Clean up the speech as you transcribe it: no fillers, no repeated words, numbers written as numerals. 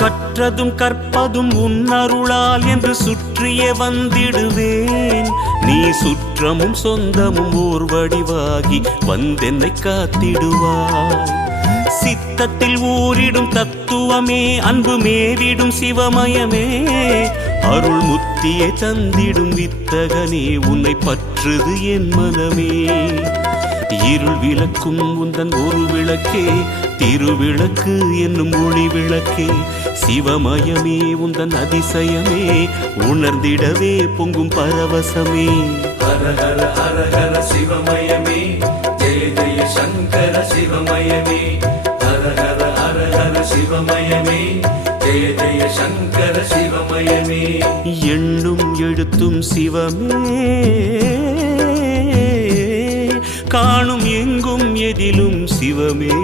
கற்றதும் கற்பதும் உன்னருளால் என்று சுற்றியே வந்திடுவேன். நீ சுற்றமும் சொந்தமும் ஓர் வடிவாகி வந்தென்னை காத்திடுவாய். சித்தத்தில் ஊரிடும் தத்துவமே, அன்பு மேவிடும் சிவமயமே, அருள் முத்தியை தந்திடும் வித்தகனே, உன்னை பற்றுது என் மனமே. இருள் விளக்கும் உந்தன் ஒரு விளக்கே, திருவிளக்கு என்னும் ஒளி விளக்கே, சிவமயமே உந்தன் அதிசயமே, உணர்ந்திடவே பொங்கும் பரவசமே. ஹர ஹர ஹர ஹர சிவமயமே, ஜெய ஜெய சங்கர சிவமயமே. ஹர ஹர ஹர ஹர சிவமயமே, ஜெய ஜெய சங்கர சிவமயமே. எண்ணும் எழுத்தும் சிவமே, காணும் எங்கும் எதிலும் சிவமே.